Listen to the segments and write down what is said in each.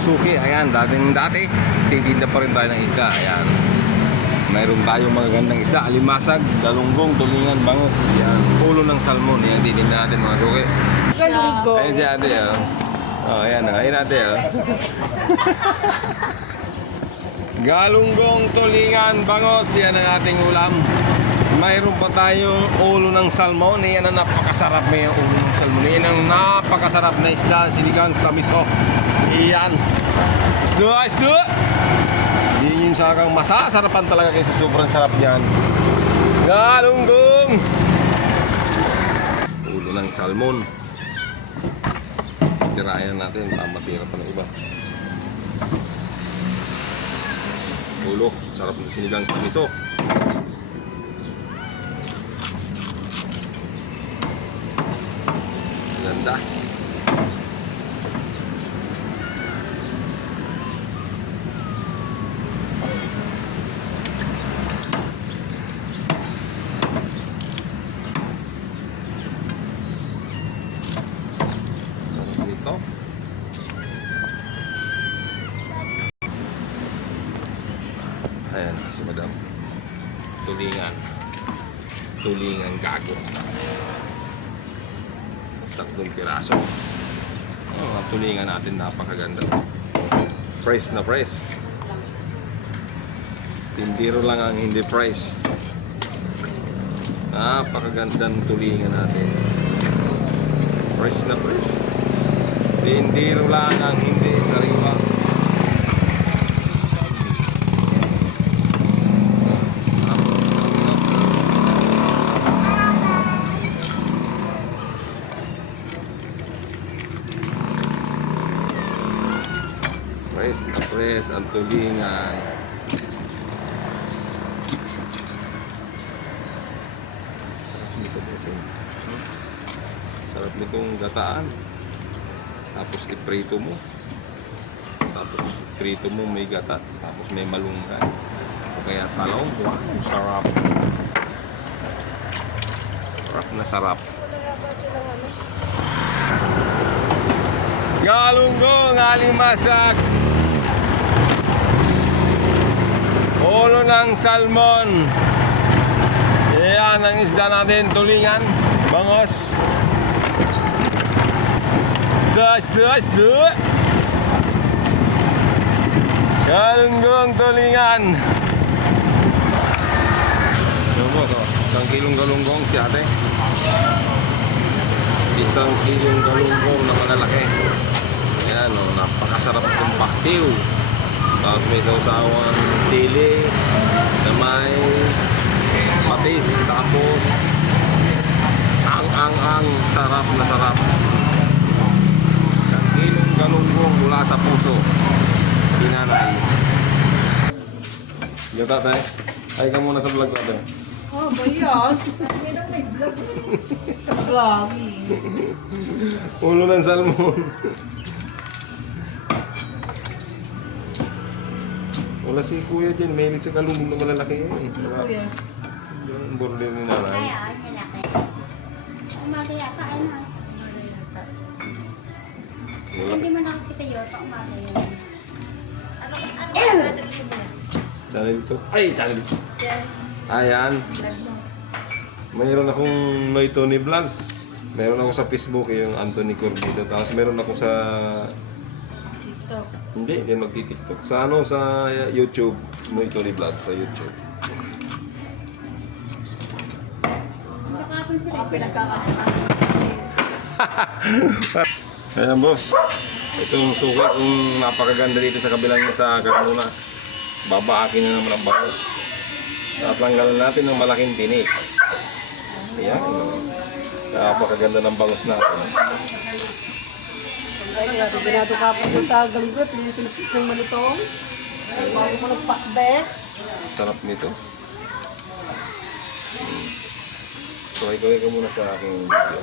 kasuki. Ayan, dati titinda pa rin tayo ng isda. Ayan. Mayroon tayong magagandang isda, alimasag, galunggong, tulingan, bangus. Yan, ulo ng salmon. Yan, titinda natin mga suki. Galunggong. Ayan si ate, oh. Oh, ayan, oh. Ayan ate, oh. Galunggong, tulingan, bangus. Yan ang ating ulam. Mayroon pa tayong ulo ng salmon. Yan ang napakasarap na yung ulo ng salmon. Yan ang napakasarap na isda, sinigang sa miso. Yan. Isdo! Yan yung sakang masasarapan talaga kasi sobrang sarap yan. Galunggong! Ulo ng salmon. Tirayan natin, matira pa ng iba. Ulo, sarap ng sinigang sa miso. Ganda. Sarap dito. Ayan, si madam. Tulingan gago. 3 piraso. Ang tulingan natin napakaganda. Fresh na fresh. Tindiro lang ang hindi fresh. Napakagandang tulingan natin. Fresh na fresh. Tindiro lang ang hindi sariwa. Fresh na fresh ang tulingan. Sarap nitong gataan. Tapos iprito mo. May gata. Tapos may malunggay. O kaya talong. Wow, sarap. Sarap na sarap. Galunggong, alimasag. Ulo ng salmon. Yan ang isda natin, tulingan, bangos. Isda. Galunggong, tulingan. Ano to? 1 kilong galunggong si ate. 1 kilong galunggong na malalaki. Ayan o, napakasarap itong paksiw. Tapos may sausawang sili na may patis. Tapos ang sarap na sarap. 1 kilong galunggong mula sa puso. Pinanay. Gata tayo. Ay ka muna sa vlog natin. Oh, ba yan? Hindi na may vlog. Vlogging. Ulo ng salmon. Wala si kuya dyan, mahilig sa galunggong na malalaki yan. Kuya. Yung border ni nanay. Kaya, malaki. Umaga yata, ano? Hindi mo nakakita yun, sa umaga yun. Ano dito mo yan? Channel ito. Ay, channel ito. Ayan. Mayroon akong Noy Tony Vlogs. Mayroon ako sa Facebook, yung Anthony Corbido. Tapos mayroon ako sa... TikTok. Hindi magti-TikTok. Sa ano, sa YouTube. Noy Tony Vlogs sa YouTube. Nakakapon sila. Pinagkakataon. Ayan boss. Itong suki kung napakaganda dito sa kabilang sa Carmona. Babaakin na naman ang bangus. Tatanggalan natin ng malaking tinik. Ayan. Napakaganda ng bangus natin. Binato ka pa sa galunggong, pinipilipis ng malutong. Bago mo nagpakbet. Sarap nito. So, ikaw muna sa aking video.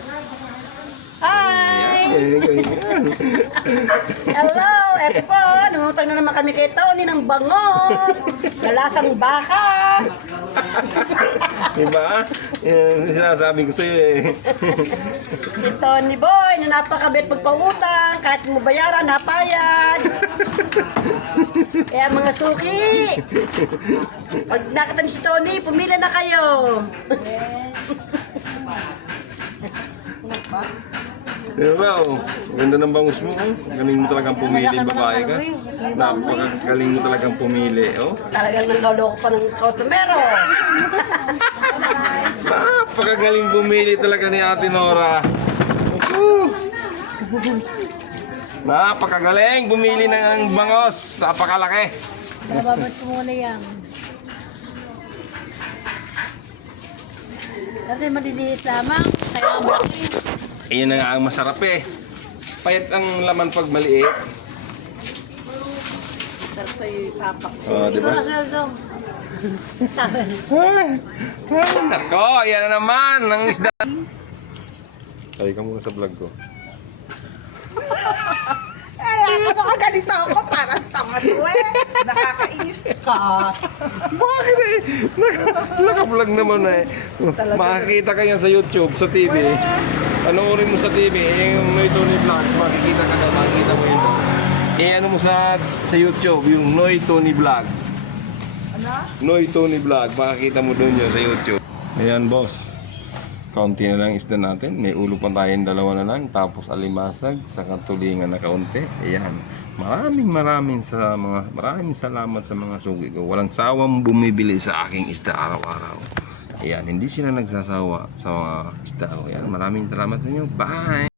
Hi! Ayan. Hello! Eto po, nangutang na naman kami kay Tony ng bangon. Nalasang baka. Diba? Yan sinasabi ko sa'yo eh. Si Tony Boy, na napakabit magpautang. Kahit mo bayaran, napayag. Kaya mga suki, pag nakita niyo si Tony, pumila na kayo. Pero raw, ganda ng bangus mo. Oh. Galing mo talagang pumili, babae ka. Napakagaling mo talagang pumili. Oh. Talagang nanloloko pa ng customer. Napakagaling pumili talaga ni Ate Nora. Napakagaling bumili ng bangos. Napakalaki. Bababad ko muna yan. Dati maliliit lamang. Kaya ang malaki. Iyan na nga ang masarap eh. Payat ang laman pag maliit. Sarap kayo tapak. Oh, di ba? Dong. Ay, nako, yan na naman ang isda. Ay, ka muna sa vlog ko. Ay, ako nakaganito ako, parang tama to eh. Nakakainis ka. Bakit eh? Naka-vlog naman eh. Makikita ka yan sa YouTube, sa TV. Panoorin mo sa TV, yung Noy Tony Vlog, makikita ka na, makikita mo yun. Ano mo sa YouTube, yung Noy Tony Vlog. Ano? Noy Tony Vlog, makikita mo doon yun sa YouTube. Ayan boss, kaunti na lang isda natin. May ulo pa tayong dalawa na lang, tapos alimasag sa katulingan na kaunti. Ayan, maraming salamat sa mga sugi ko. Walang sawang bumibili sa aking isda araw-araw. Ayan, hindi sila nagsasawa sa mga isda ko. Ayan, maraming salamat sa inyo. Bye!